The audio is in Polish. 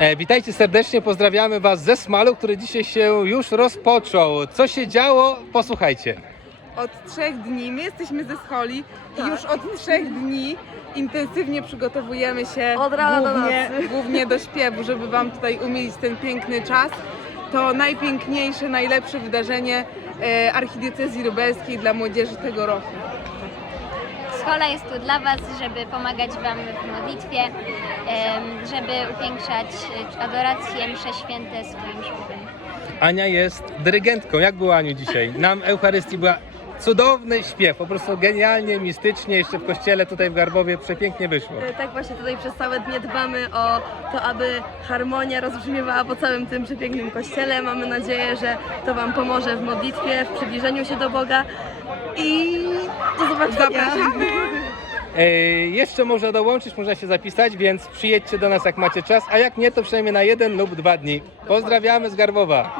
E, witajcie serdecznie, pozdrawiamy Was ze Smalu, który dzisiaj się już rozpoczął. Co się działo? Posłuchajcie. Od trzech dni, my jesteśmy ze Scholi i już od trzech dni intensywnie przygotowujemy się Od rana do głównie, nocy. głównie do śpiewu, żeby Wam tutaj umilić ten piękny czas. To najpiękniejsze, najlepsze wydarzenie e, archidiecezji lubelskiej dla młodzieży tego roku. Schola jest tu dla Was, żeby pomagać Wam w modlitwie, żeby upiększać e, adorację, msze święte swoim śpiewem. Ania jest dyrygentką. Jak było Aniu dzisiaj? Nam Eucharystii była cudowny śpiew, po prostu genialnie, mistycznie, jeszcze w kościele tutaj w Garbowie przepięknie wyszło. E, Tak właśnie tutaj przez całe dnie dbamy o to, aby harmonia rozbrzmiewała po całym tym przepięknym kościele. Mamy nadzieję, że to Wam pomoże w modlitwie, w przybliżeniu się do Boga i do zobaczenia. Zapraszamy. E, jeszcze można dołączyć, można się zapisać, więc przyjedźcie do nas jak macie czas, a jak nie, to przynajmniej na jeden lub dwa dni. Pozdrawiamy z Garbowa.